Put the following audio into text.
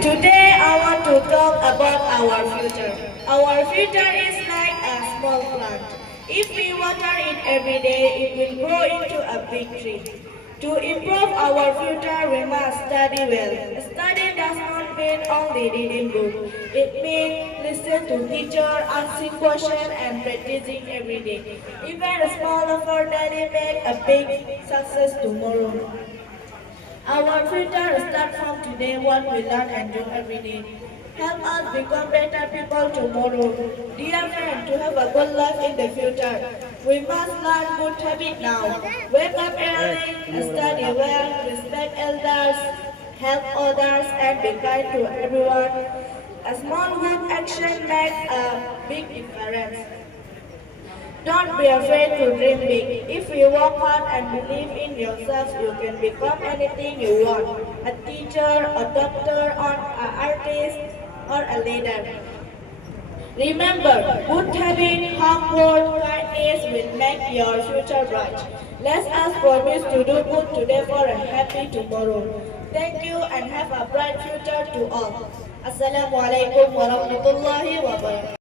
Today I want to talk about our future. Our future is like a small plant. If we water it every day, it will grow into a big tree. To improve our future, we must study well. Study does not mean only reading books. It means listen to teacher, asking questions, and practicing every day. Even a small effort daily make a big success tomorrow. Our future starts from today, what we learn and do every day. Help us become better people tomorrow. Dear friend, to have a good life in the future, we must learn good habits now. Wake up early, study well, respect elders, help others, and be kind to everyone. A small good action makes a big difference. Don't be afraid to dream big. If you work hard and believe in yourself, you can become anything you want. A teacher, a doctor, or an artist, or a leader. Remember, good habit, hard work, kindness will make your future bright. Let us promise to do good today for a happy tomorrow. Thank you and have a bright future to all. Assalamualaikum warahmatullahi wabarakatuh.